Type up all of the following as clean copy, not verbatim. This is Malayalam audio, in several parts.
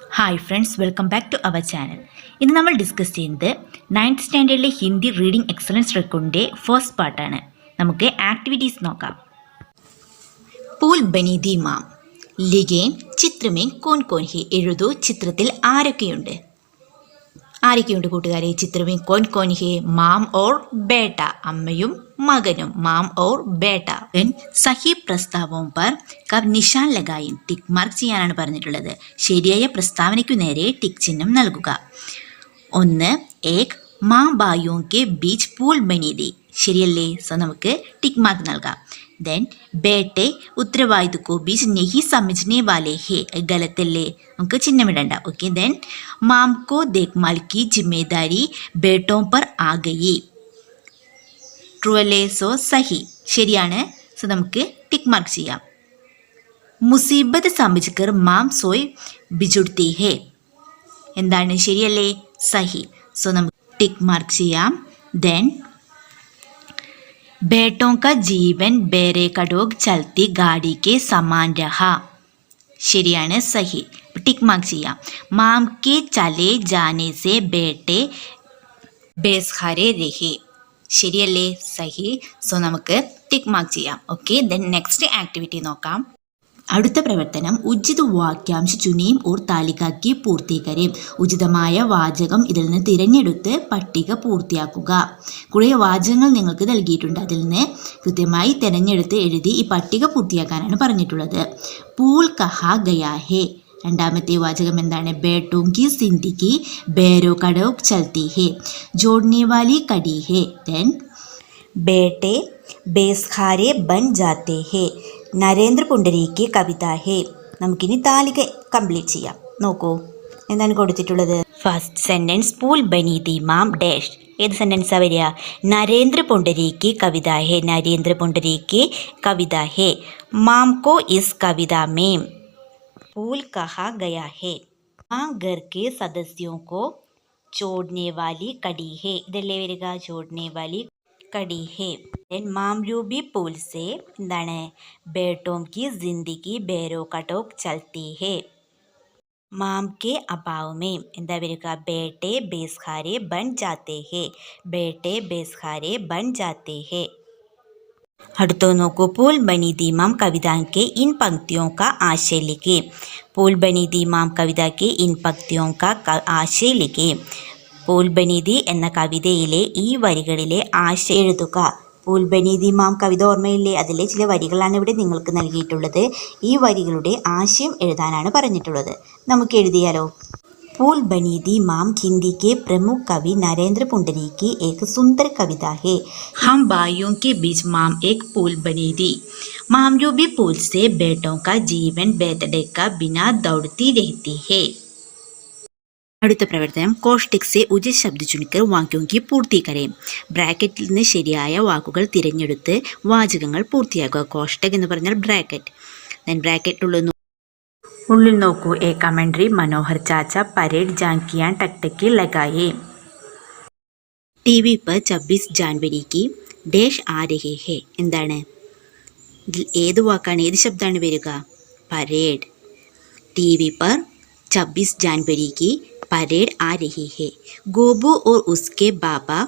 Hi friends, welcome back to our channel. ഇന്ന് നമ്മൾ ഡിസ്കസ് ചെയ്യുന്നത് 9th സ്റ്റാൻഡേർഡിലെ ഹിന്ദി റീഡിംഗ് എക്സലൻസ് റെക്കോർഡിൻ്റെ ഫസ്റ്റ് പാർട്ടാണ്. നമുക്ക് ആക്ടിവിറ്റീസ് നോക്കാം. പൂൽ ബനി ദി മാം ലിഗേൻ ചിത്രമേ കോൻ കോൻ ഹി. എഴുതൂ, ചിത്രത്തിൽ ആരൊക്കെയുണ്ട് കൂട്ടുകാരെ? ചിത്രമേ കോൻ കോൻ ഹി? മാം ഓർ ബേട്ട, അമ്മയും മകനും. മാം ഓർ ബേട്ട. സഹി പ്രസ്താവവും പർ കബ് നിഷാൻ ലഗായി. ടിക്ക് മാർക്ക് ചെയ്യാനാണ് പറഞ്ഞിട്ടുള്ളത്. ശരിയായ പ്രസ്താവനയ്ക്കു നേരെ ടിക്ക് ചിഹ്നം നൽകുക. 1. ഏക് മാ ബായും കെ ബീച്ച് പൂൾ ബനി ദി. ശരിയല്ലേ? സോ നമുക്ക് ടിക്ക് മാർക്ക് നൽകാം. देन बेटे उत्तरवादित्व को बीच नहीं समझने वाले है. गलतല്ലേ? നമുക്ക് ചിഹ്നമിടണ്ട. ഓക്കെ. देन माम को देखभाल की जिम्मेदारी बेटों पर आ गई. ട്രൂ അല്ലേ? സോ സഹി ശരിയാണ്. സോ നമുക്ക് ടിക്ക് മാർക്ക് ചെയ്യാം. മുസീബത്ത് സമജ്കർ മാം സോയ് ബിജുഡ്തി ഹേ. എന്താണ്? ശരിയല്ലേ? സഹി. സോ നമുക്ക് ടിക്ക് മാർക്ക് ചെയ്യാം. देन बेटों का जीवन बेरे कड़ोग चलती गाड़ी के समान रहा. ശരിയാണ്. സഹി. ടിക്ക് മാർക്ക് ചെയ്യാം. മാം के चले जाने से बेटे बेसहारे रहे. ശരിയല്ലേ? സഹി. സോ നമുക്ക് ടിക്ക് മാർക്ക് ചെയ്യാം. ഓക്കെ. ദെൻ നെക്സ്റ്റ് ആക്ടിവിറ്റി നോക്കാം. അടുത്ത പ്രവർത്തനം ഉചിത വാക്യാംശ ചുനയും ഓർ താലികാക്കി പൂർത്തീകരും. ഉചിതമായ വാചകം ഇതിൽ നിന്ന് തിരഞ്ഞെടുത്ത് പട്ടിക പൂർത്തിയാക്കുക. കുറേ വാചകങ്ങൾ നിങ്ങൾക്ക് നൽകിയിട്ടുണ്ട്. അതിൽ നിന്ന് കൃത്യമായി തിരഞ്ഞെടുത്ത് എഴുതി ഈ പട്ടിക പൂർത്തിയാക്കാനാണ് പറഞ്ഞിട്ടുള്ളത്. പൂൾ കഹാ ഗയാ ഹേ. രണ്ടാമത്തെ വാചകം എന്താണ്? ബേട്ടോं की जिंदगी बैरों कड़ों चलती है. जोड़ने वाली कड़ी है. देन बेटे बेसहारे बन जाते हैं. നരേന്ദ്ര പുണ്ടരീക്ക് കവിത ഹേ. നമുക്കിനി താലിക കംപ്ലീറ്റ് ചെയ്യാം. നോക്കൂ എന്താണ് കൊടുത്തിട്ടുള്ളത്. ഫസ്റ്റ് സെൻറ്റൻസ് പൂൽ ബനി ദി മാം ഡാഷ്. ഏത് സെൻറ്റൻസാണ് വരിക? നരേന്ദ്ര പുണ്ടരീക്ക് കവിത ഹേ. നരേന്ദ്ര പുണ്ടരീക്ക് കവിത ഹേ. മാം കോ ഇസ് കവിത മേം പൂൽ കഹാ ഗയാ ഹേ. മാം ഘർ കെ സദസ്യോं को जोड़ने वाली कड़ी है. ഇതല്ലേ വരിക? जोड़ने वाली कड़ी है. मामरूबी पुल से എന്താണ്? बेटों की जिंदगी बैरों कटों चलती है. माम के अभाव में എന്താ വരിക? बेटे बेसहारे बन जाते हैं. बेटे बेसहारे बन जाते हैं. അടുത്ത നോക്കൂ. പൂൽ ബനി ദി മാം കവിത के इन पंक्तियों का आशय लिखे. പൂൽ ബനി ദി മാം കവിത के इन पंक्तियों का आशय लिखे. പൂൽ ബനി ദി എന്ന കവിതയിലെ ഈ വരികളിലെ ആശയം എഴുതുക. പൂൽ ബനി ദി മാം കവിത ഓർമ്മയില്ലേ? അതിലെ ചില വരികളാണ് ഇവിടെ നിങ്ങൾക്ക് നൽകിയിട്ടുള്ളത്. ഈ വരികളുടെ ആശയം എഴുതാനാണ് പറഞ്ഞിട്ടുള്ളത്. നമുക്ക് എഴുതിയാലോ? പൂൽ ബനി ദി മാം ഹിന്ദി के प्रमुख कवि नरेंद्र पुंडरी की एक सुंदर कविता है. हम भाइयों के बीच माम एक पुल बनी थी. मामरूबी पुल से बेटों का जीवन बेतड़े का बिना दौड़ती रहती है. അടുത്ത പ്രവർത്തനം കോഷ്ടിക് സെ ഉചിത് ശബ്ദ ചുനിക്കർ വാക്യോं की പൂർത്തി കരേം. ബ്രാക്കറ്റിൽ നിന്ന് ശരിയായ വാക്കുകൾ തിരഞ്ഞെടുത്ത് വാചകങ്ങൾ പൂർത്തിയാക്കുക. കോഷ്ടക് എന്ന് പറഞ്ഞാൽ ബ്രാക്കറ്റ്. ദെൻ ഉള്ളിൽ നോക്കൂ. എ കമൻട്രി മനോഹർ ചാച്ച പരേഡ് ജാൻകിയാൻ ടക്ടക്കി ലഗായേ. ടി വി पर 26 जनवरी की ഡേഷ് ആ രഹേ ഹേ. എന്താണ്? ഇതിൽ ഏത് വാക്കാണ്, ഏത് ശബ്ദമാണ് വരിക? പരേഡ്. ടി വി पर 26 जनवरी की परेड आ रही है. गोबू और उसके बाबा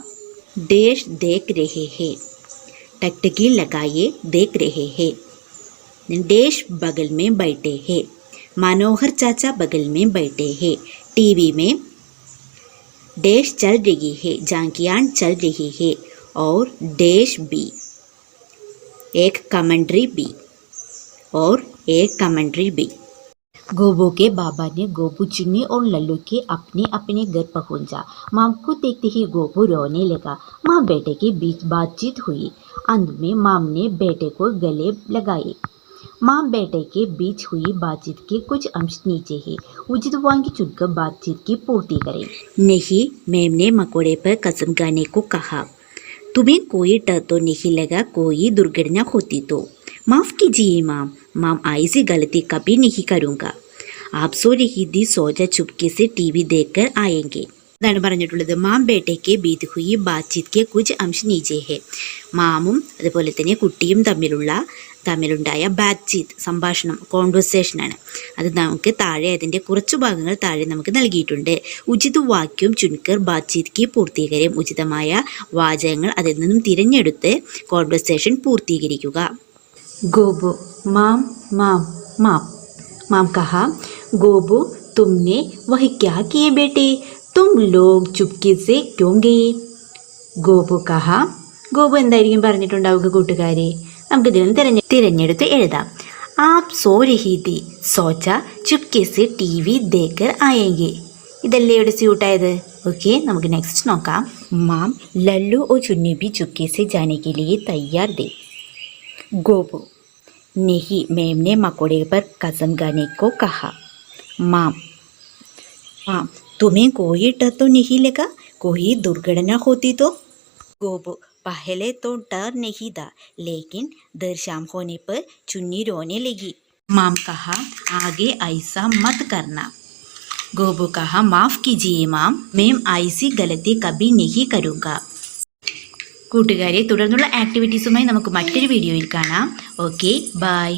डैश देख रहे हैं. टकटकी लगाए देख रहे हैं. डैश बगल में बैठे हैं. मनोहर चाचा बगल में बैठे हैं. टीवी में डैश चल रही है. झांकियां चल रही है. और डैश भी एक कमेंट्री भी. और एक कमेंट्री भी. गोबू के बाबा ने गोबू चुन्नी और लल्लू के अपने अपने घर पहुंचा. माम को देखते ही गोबू रोने लगा. माँ बेटे के बीच बातचीत हुई. अंत में माम ने बेटे को गले लगाए. माँ बेटे के बीच हुई बातचीत के कुछ अंश नीचे है. उचित वाक्य चुनकर बातचीत की पूर्ति करें. नहीं, मैम ने मकोड़े पर कसम खाने को कहा. तुम्हें कोई डर तो नहीं लगा कोई दुर्घटना होती तो? माफ़ कीजिए माम, माम ऐसी गलती कभी नहीं करूँगा. आप सो रही थी, सोचा चुपके से टीवी देखकर आएंगे. അതാണ് പറഞ്ഞിട്ടുള്ളത്. മാം ബേട്ടയ്ക്ക് ബീത് ഹുയി ബാത്ചീത് കെ കുച്ച് അംശ് നീചേ ഹെ. മാമും അതുപോലെ തന്നെ കുട്ടിയും തമ്മിലുണ്ടായ ബാത്ചീത് സംഭാഷണം, കോൺവെർസേഷനാണ്. അത് നമുക്ക് താഴെ അതിൻ്റെ കുറച്ചു ഭാഗങ്ങൾ താഴെ നമുക്ക് നൽകിയിട്ടുണ്ട്. ഉചിത് വാക്യം ചുൻകർ ബാത്ചീത് കി പൂർത്തീകരം. ഉചിതമായ വാചകങ്ങൾ അതിൽ നിന്നും തിരഞ്ഞെടുത്ത് കോൺവെർസേഷൻ പൂർത്തീകരിക്കുക. ഗോബു മാം മാം മാം മാം കഹാ ഗോബു തുമ്നെ വഹി ക്യാ കിയെ ബേटे തും ലോഗ് ചുപ്കെ സെ ക്യോं ഗയേ. ഗോപു കഹ. ഗോപു എന്തായിരിക്കും പറഞ്ഞിട്ടുണ്ടാവുക കൂട്ടുകാരെ? നമുക്കിതിൽ തിരഞ്ഞെടുത്ത് എഴുതാം. ആപ് സോ രഹി തി സോച്ച ചുപ്കെ സെ ടി വി ദേക്കർ ആയേങ്കെ. ഇതല്ലേ ഇവിടെ സ്യൂട്ടായത്? ഓക്കെ, നമുക്ക് നെക്സ്റ്റ് നോക്കാം. മാം ലല്ലു ഓ ചുന്നി ഭി ചുപ്കെ സെ ജാനെ കെ ലിയെ തയ്യാർ ദേ. ഗോപു नहीं, मैम ने मकोड़े पर कसम गाने को कहा. माम माम तुम्हें कोई डर तो नहीं लगा? कोई दुर्घटना होती तो? गोबू पहले तो डर नहीं था, लेकिन देर शाम होने पर चुन्नी रोने लगी. माम कहा आगे ऐसा मत करना. गोबू कहा माफ़ कीजिए माम, मैं ऐसी गलती कभी नहीं करूँगा. കൂട്ടുകാരെ, തുടർന്നുള്ള ആക്ടിവിറ്റീസുമായി നമുക്ക് മറ്റൊരു വീഡിയോയിൽ കാണാം. Okay, by.